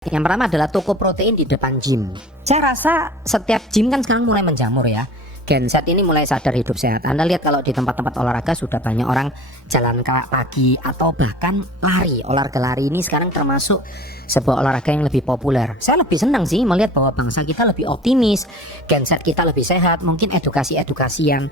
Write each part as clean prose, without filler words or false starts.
Yang pertama adalah toko protein di depan gym. Saya rasa setiap gym kan sekarang mulai menjamur ya. Gen Z ini mulai sadar hidup sehat. Anda lihat kalau di tempat-tempat olahraga sudah banyak orang jalan pagi atau bahkan lari. Olahraga lari ini sekarang termasuk sebuah olahraga yang lebih populer. Saya lebih senang sih melihat bahwa bangsa kita lebih optimis, Gen Z kita lebih sehat. Mungkin edukasi-edukasi yang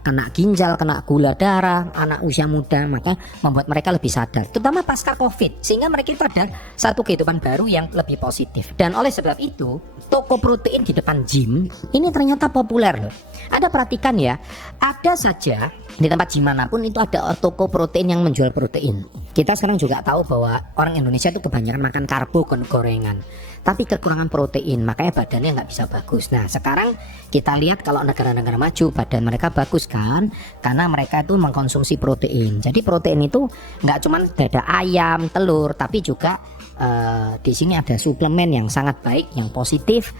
kena ginjal, kena gula darah, anak usia muda, maka membuat mereka lebih sadar. Terutama pasca COVID, sehingga mereka itu ada satu kehidupan baru yang lebih positif. Dan oleh sebab itu, toko protein di depan gym ini ternyata populer loh. Ada perhatikan ya, ada saja di tempat gym manapun itu ada toko protein yang menjual protein. Kita sekarang juga tahu bahwa orang Indonesia itu kebanyakan makan karbo, gorengan, tapi kekurangan protein, makanya badannya nggak bisa bagus. Nah sekarang kita lihat kalau negara-negara maju badan mereka bagus kan, karena mereka itu mengkonsumsi protein. Jadi protein itu nggak cuma dada ayam, telur, tapi juga di sini ada suplemen yang sangat baik, yang positif,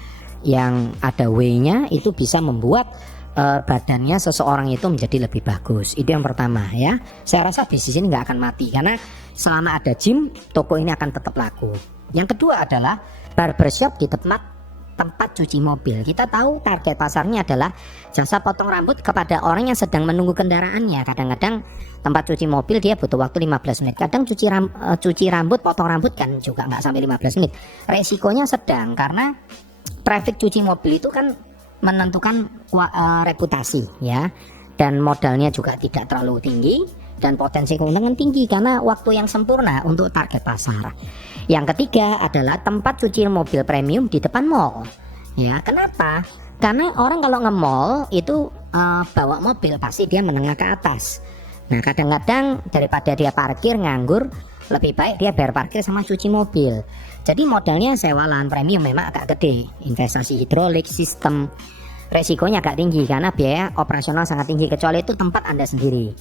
yang ada whey-nya, itu bisa membuat badannya seseorang itu menjadi lebih bagus. Itu yang pertama ya. Saya rasa bisnis ini nggak akan mati karena selama ada gym, toko ini akan tetap laku. Yang kedua adalah barbershop di tempat cuci mobil. Kita tahu target pasarnya adalah jasa potong rambut kepada orang yang sedang menunggu kendaraannya. Kadang-kadang tempat cuci mobil dia butuh waktu 15 menit. Kadang cuci rambut, potong rambut kan juga nggak sampai 15 menit. Resikonya sedang karena traffic cuci mobil itu kan menentukan reputasi ya, dan modalnya juga tidak terlalu tinggi dan potensi keuntungan tinggi karena waktu yang sempurna untuk target pasar. Yang ketiga adalah tempat cuci mobil premium di depan mall ya. Kenapa? Karena orang kalau nge-mall itu bawa mobil pasti dia menengah ke atas. Nah kadang-kadang daripada dia parkir nganggur, lebih baik dia bayar parkir sama cuci mobil. Jadi modalnya sewa lahan premium memang agak gede, investasi hidrolik, sistem, resikonya agak tinggi karena biaya operasional sangat tinggi, kecuali itu tempat Anda sendiri.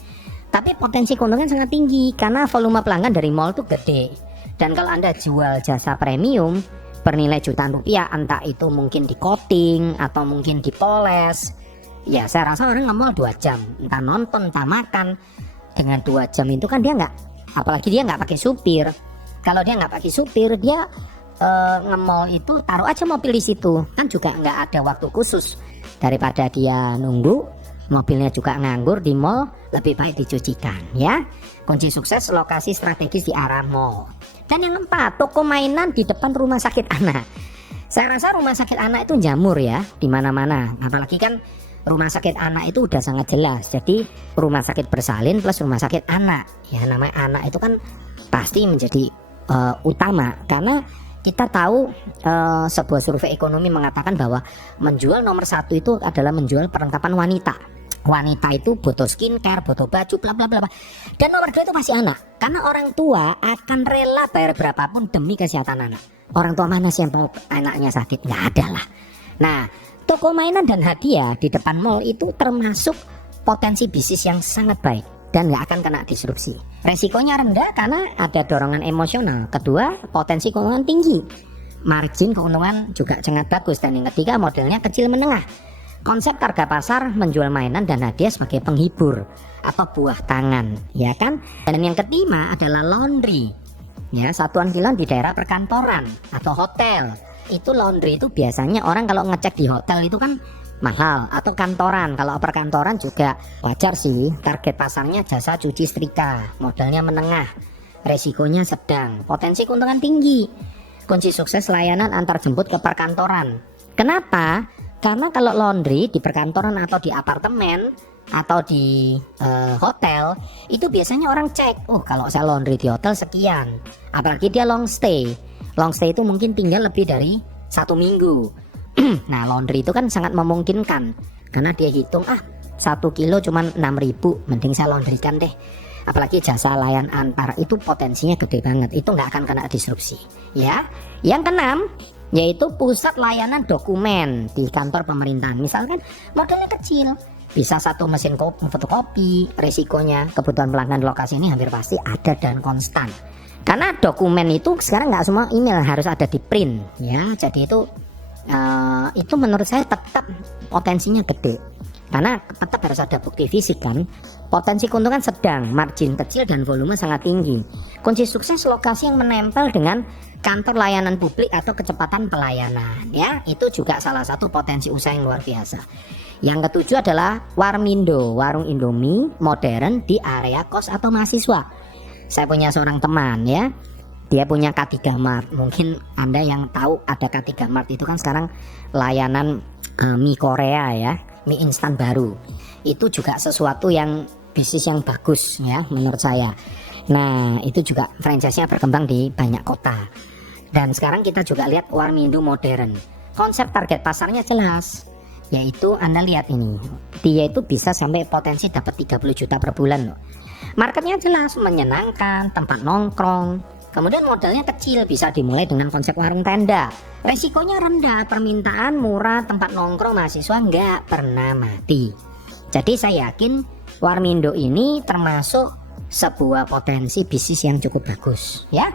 Tapi potensi keuntungan sangat tinggi karena volume pelanggan dari mall itu gede. Dan kalau Anda jual jasa premium bernilai jutaan rupiah, entah itu mungkin di coating atau mungkin dipoles, ya saya rasa orang nge-mall 2 jam, entah nonton, entah makan. Dengan 2 jam itu kan dia nggak, apalagi dia nggak pakai supir. Kalau dia nggak pakai supir, dia nge-mall itu taruh aja mobil di situ, kan juga nggak ada waktu khusus. Daripada dia nunggu, mobilnya juga nganggur di mall, lebih baik dicucikan ya. Kunci sukses lokasi strategis di arah mall. Dan yang keempat, toko mainan di depan rumah sakit anak. Saya rasa rumah sakit anak itu jamur ya di mana-mana. Apalagi kan rumah sakit anak itu udah sangat jelas. Jadi rumah sakit bersalin plus rumah sakit anak. Ya namanya anak itu kan pasti menjadi utama karena kita tahu sebuah survei ekonomi mengatakan bahwa menjual nomor 1 itu adalah menjual perlengkapan wanita. Wanita itu butuh skincare, butuh baju, bla bla bla. Dan nomor 2 itu pasti anak. Karena orang tua akan rela bayar berapapun demi kesehatan anak. Orang tua mana sih yang mau anaknya sakit? Nggak ada lah. Nah, toko mainan dan hadiah di depan mall itu termasuk potensi bisnis yang sangat baik dan nggak akan kena disrupsi. Resikonya rendah karena ada dorongan emosional. Kedua, potensi keuntungan tinggi. Margin keuntungan juga sangat bagus. Dan yang ketiga, modelnya kecil menengah. Konsep harga pasar menjual mainan dan hadiah sebagai penghibur atau buah tangan, ya kan? Dan yang kelima adalah laundry. Ya, satuan kilang di daerah perkantoran atau hotel. Itu laundry itu biasanya orang kalau ngecek di hotel itu kan mahal, atau kantoran. Kalau perkantoran juga wajar sih, target pasarnya jasa cuci setrika, modalnya menengah, resikonya sedang, potensi keuntungan tinggi. Kunci sukses layanan antar jemput ke perkantoran. Kenapa? Karena kalau laundry di perkantoran atau di apartemen atau di hotel itu biasanya orang cek, oh kalau saya laundry di hotel sekian, apalagi dia long stay. Long stay itu mungkin tinggal lebih dari 1 minggu. Nah laundry itu kan sangat memungkinkan karena dia hitung 1 kilo cuma 6.000, mending saya laundrykan deh. Apalagi jasa layan antar itu potensinya gede banget, itu nggak akan kena disrupsi ya. Yang keenam yaitu pusat layanan dokumen di kantor pemerintahan. Misalkan modelnya kecil, bisa 1 mesin fotokopi, resikonya kebutuhan pelanggan lokasi ini hampir pasti ada dan konstan. Karena dokumen itu sekarang nggak semua email harus ada di print ya. Jadi itu menurut saya tetap potensinya gede karena tetap harus ada bukti fisik kan. Potensi keuntungan sedang, margin kecil dan volume sangat tinggi. Kunci sukses lokasi yang menempel dengan kantor layanan publik atau kecepatan pelayanan, ya itu juga salah satu potensi usaha yang luar biasa. Yang ketujuh adalah Warmindo, warung Indomie modern di area kos atau mahasiswa. Saya punya seorang teman ya, dia punya K3 Mart. Mungkin Anda yang tahu ada K3 Mart itu kan sekarang layanan mie Korea ya, mie instan baru. Itu juga sesuatu yang bisnis yang bagus ya menurut saya. Nah itu juga franchise-nya berkembang di banyak kota. Dan sekarang kita juga lihat Warmindo modern. Konsep target pasarnya jelas, yaitu Anda lihat ini, dia itu bisa sampai potensi dapat 30 juta per bulan loh. Marketnya jelas, menyenangkan, tempat nongkrong. Kemudian modalnya kecil, bisa dimulai dengan konsep warung tenda. Resikonya rendah, permintaan murah, tempat nongkrong mahasiswa nggak pernah mati. Jadi saya yakin Warmindo ini termasuk sebuah potensi bisnis yang cukup bagus ya.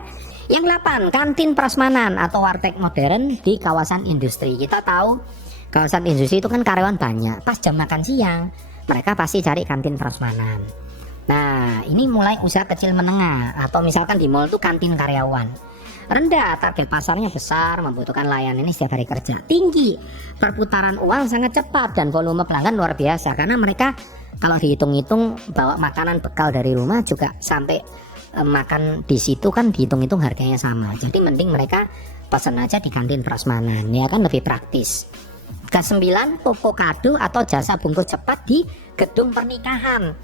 Yang 8, kantin prasmanan atau warteg modern di kawasan industri. Kita tahu kawasan industri itu kan karyawan banyak. Pas jam makan siang, mereka pasti cari kantin prasmanan. Nah, ini mulai usaha kecil menengah atau misalkan di mall itu kantin karyawan. Rendah, target pasarnya besar, membutuhkan layanan ini setiap hari kerja. Tinggi, perputaran uang sangat cepat dan volume pelanggan luar biasa karena mereka kalau dihitung-hitung bawa makanan bekal dari rumah juga sampai makan di situ kan dihitung-hitung harganya sama. Jadi mending mereka pesan aja di kantin prasmanan ya kan, lebih praktis. Ke-9, toko kado atau jasa bungkus cepat di gedung pernikahan.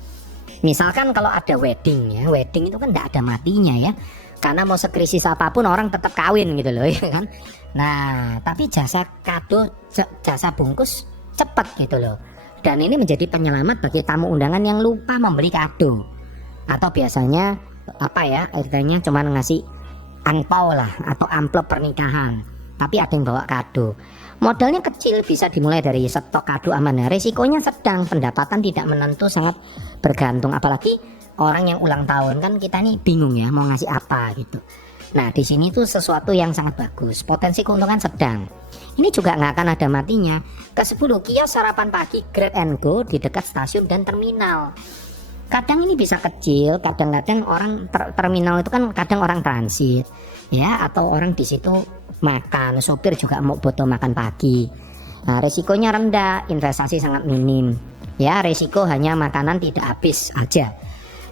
Misalkan kalau ada wedding ya, wedding itu kan tidak ada matinya ya, karena mau sekrisis apapun orang tetap kawin gitu loh ya kan. Nah tapi jasa kado, jasa bungkus cepat gitu loh. Dan ini menjadi penyelamat bagi tamu undangan yang lupa membeli kado. Atau biasanya apa ya, artinya cuma ngasih angpau lah atau amplop pernikahan, tapi ada yang bawa kado. Modalnya kecil, bisa dimulai dari stok kado amanah. Resikonya sedang, pendapatan tidak menentu, sangat bergantung. Apalagi orang yang ulang tahun kan kita nih bingung ya mau ngasih apa gitu. Nah di sini tuh sesuatu yang sangat bagus, potensi keuntungan sedang. Ini juga nggak akan ada matinya. Ke-10, kios sarapan pagi Grab and Go di dekat stasiun dan terminal. Kadang ini bisa kecil, kadang-kadang orang terminal itu kan kadang orang transit ya, atau orang di situ makan, sopir juga mau butuh makan pagi. Nah, resikonya rendah, investasi sangat minim ya, resiko hanya makanan tidak habis aja.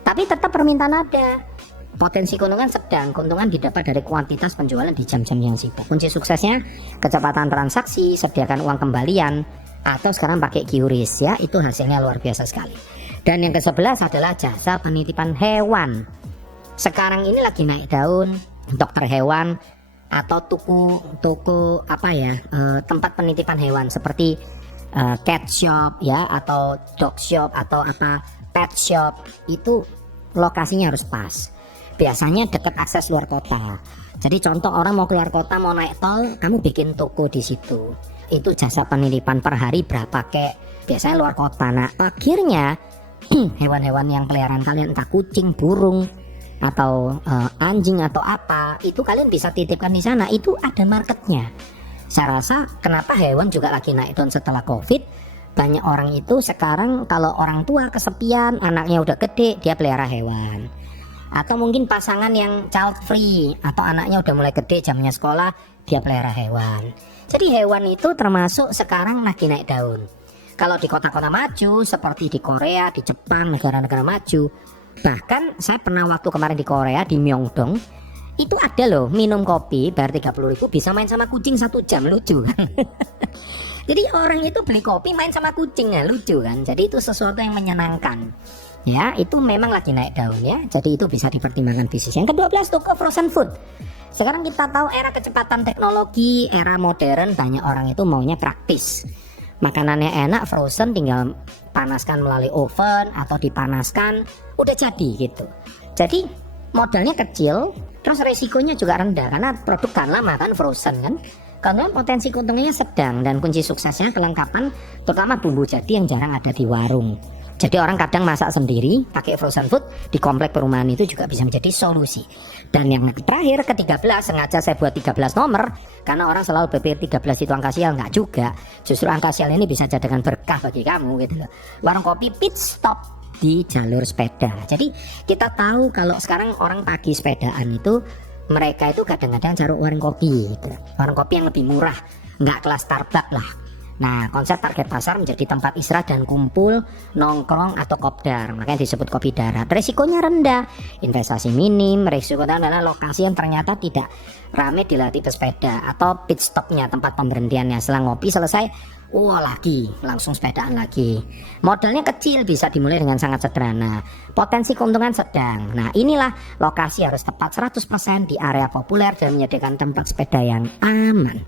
Tapi tetap permintaan ada. Potensi keuntungan sedang, keuntungan didapat dari kuantitas penjualan di jam-jam yang sibuk. Kunci suksesnya kecepatan transaksi, sediakan uang kembalian, atau sekarang pakai QRIS ya, itu hasilnya luar biasa sekali. Dan yang ke-11 adalah jasa penitipan hewan. Sekarang ini lagi naik daun, dokter hewan atau toko apa ya, tempat penitipan hewan seperti cat shop ya, atau dog shop atau apa pet shop. Itu lokasinya harus pas. Biasanya dekat akses luar kota. Jadi contoh orang mau keluar kota, mau naik tol, kamu bikin toko di situ. Itu jasa penitipan per hari berapa kek? Biasanya luar kota. Nah, akhirnya hewan-hewan yang peliharaan kalian, entah kucing, burung, atau anjing atau apa, itu kalian bisa titipkan di sana. Itu ada marketnya. Saya rasa kenapa hewan juga lagi naik daun setelah COVID. Banyak orang itu sekarang kalau orang tua kesepian, anaknya udah gede, dia pelihara hewan. Atau mungkin pasangan yang child free atau anaknya udah mulai gede, jamnya sekolah, dia pelihara hewan. Jadi hewan itu termasuk sekarang lagi naik daun. Kalau di kota-kota maju seperti di Korea, di Jepang, negara-negara maju, bahkan saya pernah waktu kemarin di Korea, di Myeongdong, itu ada loh minum kopi bayar 30.000 bisa main sama kucing 1 jam, lucu kan. Jadi orang itu beli kopi main sama kucing ya, lucu kan. Jadi itu sesuatu yang menyenangkan ya, itu memang lagi naik daun ya. Jadi itu bisa dipertimbangkan bisnis. Yang ke-12, toko frozen food. Sekarang kita tahu era kecepatan teknologi, era modern, banyak orang itu maunya praktis. Makanannya enak, frozen, tinggal panaskan melalui oven atau dipanaskan, udah jadi gitu. Jadi modalnya kecil, terus resikonya juga rendah karena produk tahan lama kan, frozen kan. Karena potensi keuntungannya sedang, dan kunci suksesnya kelengkapan, terutama bumbu jadi yang jarang ada di warung. Jadi orang kadang masak sendiri pakai frozen food di komplek perumahan, itu juga bisa menjadi solusi. Dan yang terakhir, ke-13, sengaja saya buat 13 nomor karena orang selalu berpikir 13 itu angka sial, enggak juga. Justru angka sial ini bisa jadikan berkah bagi kamu gitu loh. Warung kopi pit stop di jalur sepeda. Jadi kita tahu kalau sekarang orang pagi sepedaan itu mereka itu kadang-kadang cari warung kopi gitu. Warung kopi yang lebih murah, nggak kelas Starbucks lah. Nah, konsep target pasar menjadi tempat istirahat dan kumpul, nongkrong atau kopdar, makanya disebut kopi darat. Resikonya rendah, investasi minim, resiko adalah lokasi yang ternyata tidak ramai dilatih pesepeda, atau pit stopnya, tempat pemberhentiannya. Setelah ngopi selesai, lagi langsung sepedaan lagi. Modalnya kecil, bisa dimulai dengan sangat sederhana. Potensi keuntungan sedang. Nah, inilah lokasi harus tepat 100% di area populer dan menyediakan tempat sepeda yang aman.